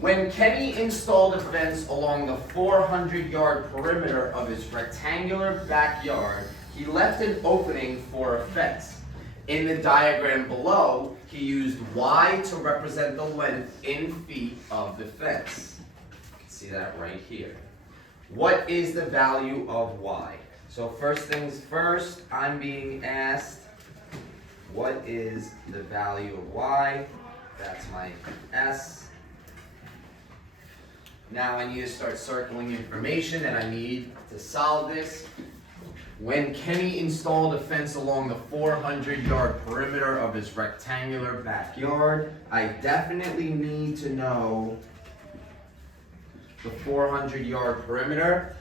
When Kenny installed a fence along the 400-yard perimeter of his rectangular backyard, he left an opening for a fence. In the diagram below, he used Y to represent the length in feet of the fence. You can see that right here. What is the value of Y? So first things first, I'm being asked, what is the value of Y? That's my S. Now I need to start circling information and I need to solve this. When Kenny installed a fence along the 400-yard perimeter of his rectangular backyard, I definitely need to know the 400-yard perimeter.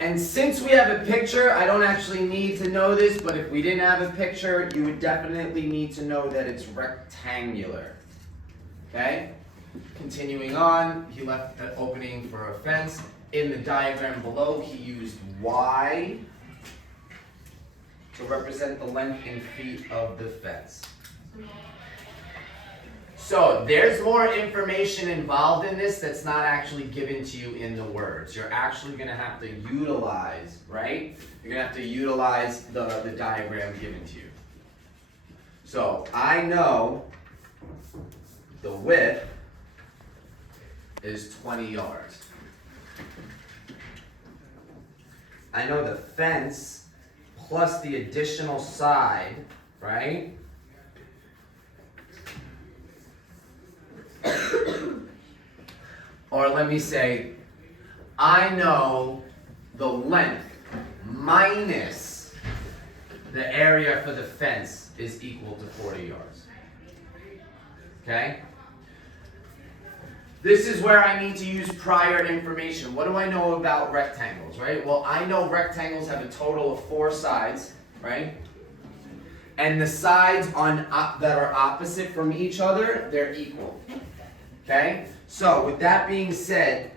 And since we have a picture, I don't actually need to know this, but if we didn't have a picture, you would definitely need to know that it's rectangular. Okay? Continuing on, he left an opening for a fence. In the diagram below, he used Y to represent the length in feet of the fence. So there's more information involved in this that's not actually given to you in the words. You're actually going to have to utilize, right? You're going to have to utilize the diagram given to you. So I know the width is 20 yards. I know the fence plus the additional side, right? Or let me say, I know the length minus the area for the fence is equal to 40 yards. Okay? This is where I need to use prior information. What do I know about rectangles, right? Well, I know rectangles have a total of 4 sides, right? And the sides that are opposite from each other, they're equal. Okay? So, with that being said,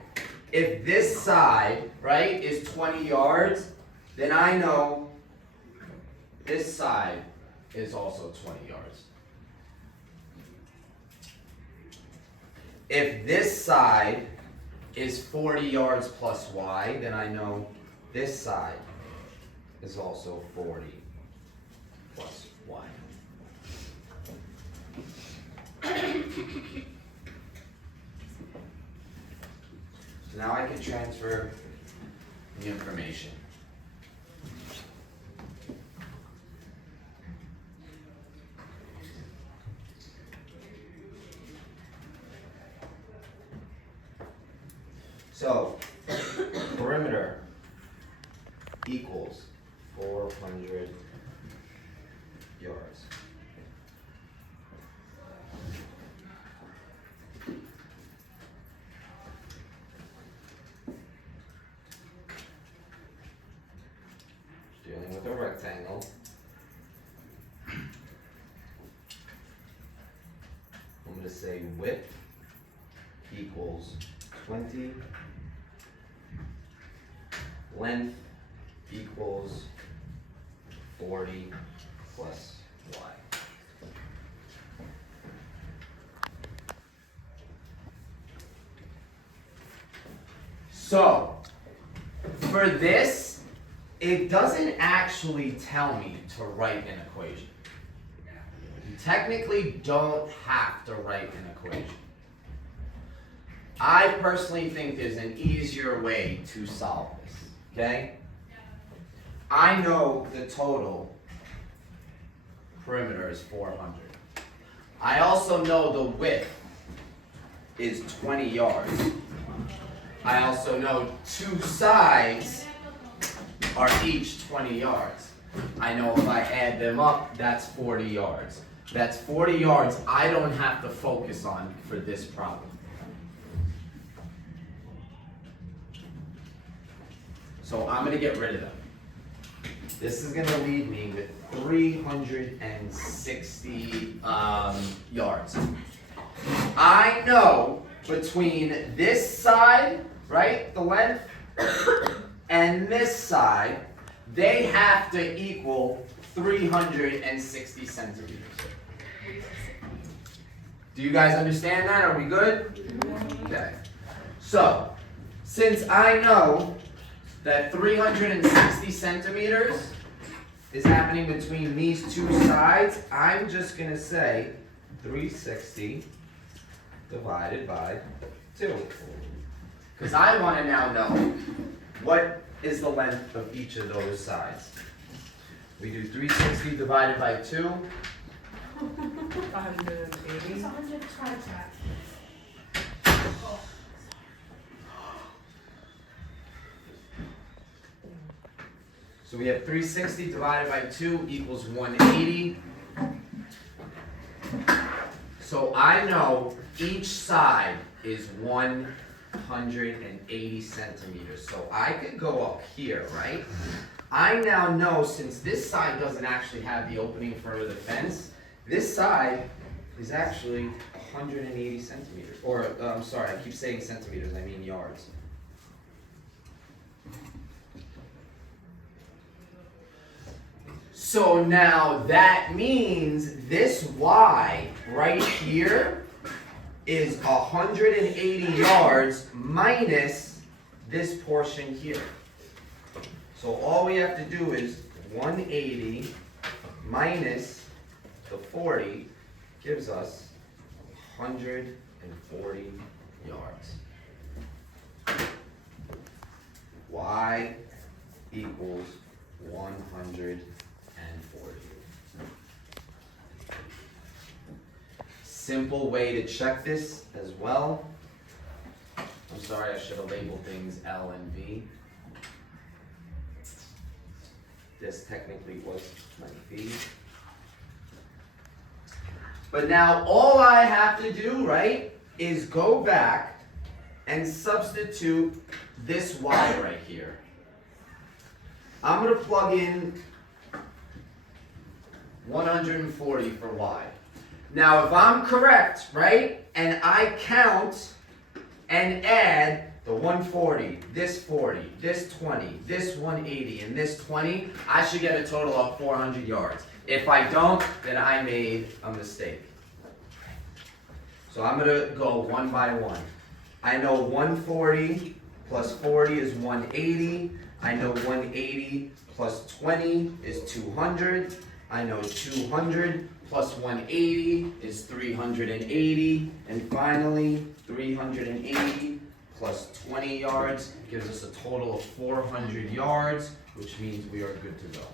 if this side, right, is 20 yards, then I know this side is also 20 yards. If this side is 40 yards plus Y, then I know this side is also 40 plus Y. So now I can transfer the information. So, perimeter equals 400 yards. Dealing with a rectangle. I'm going to say width equals 20. Length equals 40 plus Y. So, for this, it doesn't actually tell me to write an equation. You technically don't have to write an equation. I personally think there's an easier way to solve this. Okay? I know the total perimeter is 400. I also know the width is 20 yards. I also know 2 sides are each 20 yards. I know if I add them up, that's 40 yards. That's 40 yards I don't have to focus on for this problem. So I'm going to get rid of them. This is going to leave me with 360 yards. I know between this side, right, the length, and this side, they have to equal 360 centimeters. Do you guys understand that? Are we good? Okay. So, since I know that 360 centimeters is happening between these two sides, I'm just going to say 360 divided by 2. Because I want to now know what is the length of each of those sides. We do 360 divided by 2. 180. So we have 360 divided by 2 equals 180. So I know each side is 180 centimeters. So I could go up here, right? I now know, since this side doesn't actually have the opening for the fence, this side is actually 180 centimeters. Or, I'm sorry, I keep saying centimeters, I mean yards. So now that means this Y right here is 180 yards minus this portion here. So all we have to do is 180 minus the 40 gives us 140 yards. Y equals 140. Simple way to check this as well. I'm sorry, I should have labeled things L and V. This technically was my V. But now all I have to do, right, is go back and substitute this Y right here. I'm going to plug in 140 for Y. Now, if I'm correct, right, and I count and add the 140, this 40, this 20, this 180, and this 20, I should get a total of 400 yards. If I don't, then I made a mistake. So I'm going to go one by one. I know 140 plus 40 is 180. I know 180 plus 20 is 200. I know 200 plus 180 is 380. And finally, 380 plus 20 yards gives us a total of 400 yards, which means we are good to go.